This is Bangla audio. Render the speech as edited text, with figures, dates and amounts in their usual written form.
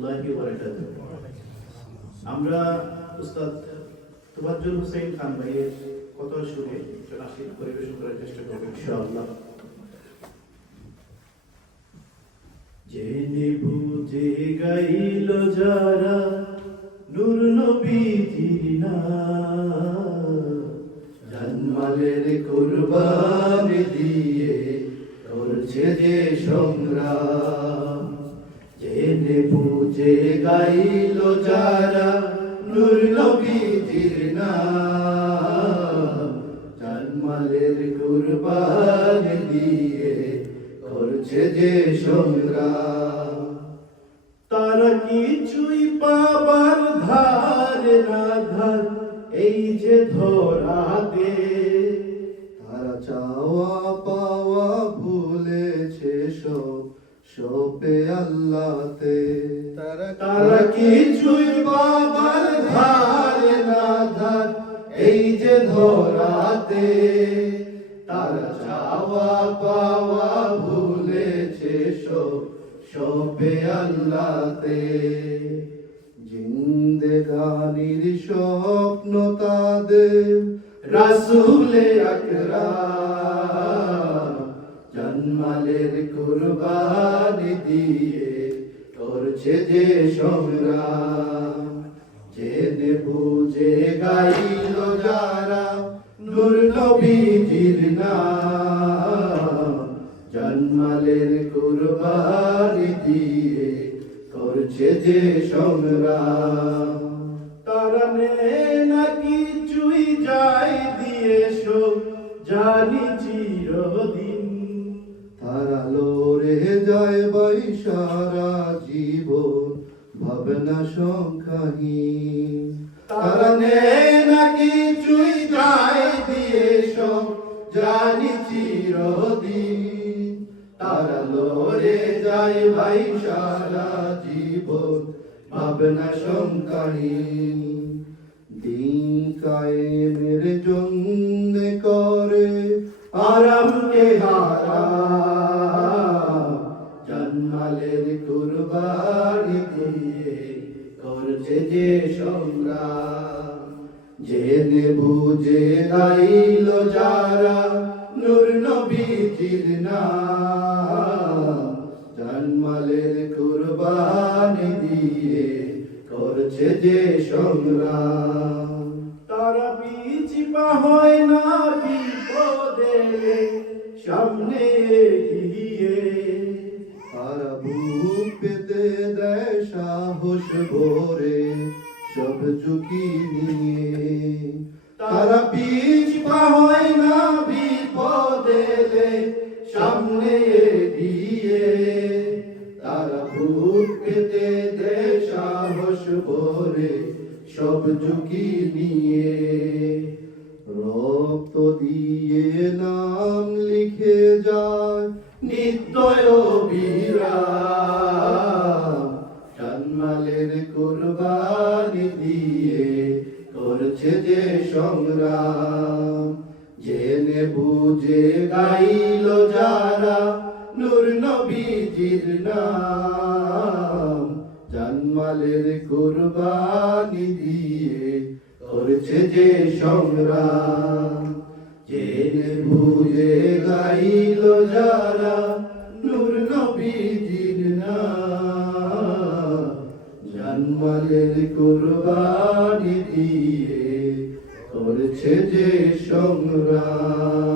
রাহমাতুল্লাহি ওয়া বারাকাতুহু। আমরা উস্তাদ তোফাজ্জল হোসেন খান ভাইয়ের কথা শুনে নাশিদ পরিবেশন করার চেষ্টা করব ইনশাআল্লাহ। জেনে বুঝে গাইল যারা নূর নবীজির নাম, জানমালের কুরবানি দিয়ে করছে যে সংগ্রাম। জেনে বুঝে গাইল যারা নূর নবীজির নাম, জানমালের কুরবানি দিয়ে করছে যে সংগ্রাম। তারা কিছুই পাবার ধার না ধার এই যে ধরাতে, তারা চাওয়া পাওয়া ভুলেছে সব সপে আল্লাহতে। তারা কিছুই পাবার ধার না ধার এই যে ধরাতে, তারা চাওয়া পাওয়া ভুলেছে সব সপে আল্লাহতে। জিন্দেগানির স্বপ্ন তাদের রাসূলে আকরাম, জানমালের কুরবানি দিয়ে করছে যে সংগ্রাম। জেনে বুঝে গাইল যারা নূর নবীজির নাম, জানমালের কুরবানি দিয়ে করছে যে সংগ্রাম। তারা না কিছুই যাই দিয়ে সব জানি চিরদিন, তারা লড়ে যায় বাই সারা জীবন ভাবনা সংখ্যাহীন। তারা না কিছুই যাই দিয়ে সব জানি চিরদিন, তারা লড়ে যায় ভাই সারা জীবন ভাবনা সংখ্যাহীন। দিন কায়েমের জন্য করে আরামকে হারাম, জানমালের কুরবানি দিয়ে করছে যে সংগ্রাম। জেনে বুঝে গাইল যারা নূর নবীজির নাম, জানমালের কুরবানি দিয়ে করছে যে সংগ্রাম। তারা পিছপা হয় না বিপদে সামনে গিয়ে, তারা বুক পেতে দেয় সাহস ভরে সব ঝুঁকি নিয়ে। তারা পিছপা হয় না বিপদে সামনে গিয়ে, তারা বুক পেতে দেয় সাহস ভরে সব ঝুঁকি নিয়ে। রক্ত দিয়ে নাম লিখে যায় নিত্যয় বিরাম, জানমালের কুরবানি দিয়ে করছে যে সংগ্রাম। জেনে বুঝে গাইল যারা নূর নবীজির নাম, জানমালের কুরবানি দিয়ে করছে যে সংগ্রাম। জেনে বুঝে গাইল যারা নূর নবীজির নাম, জানমালের কুরবানি দিয়ে করছে যে সংগ্রাম।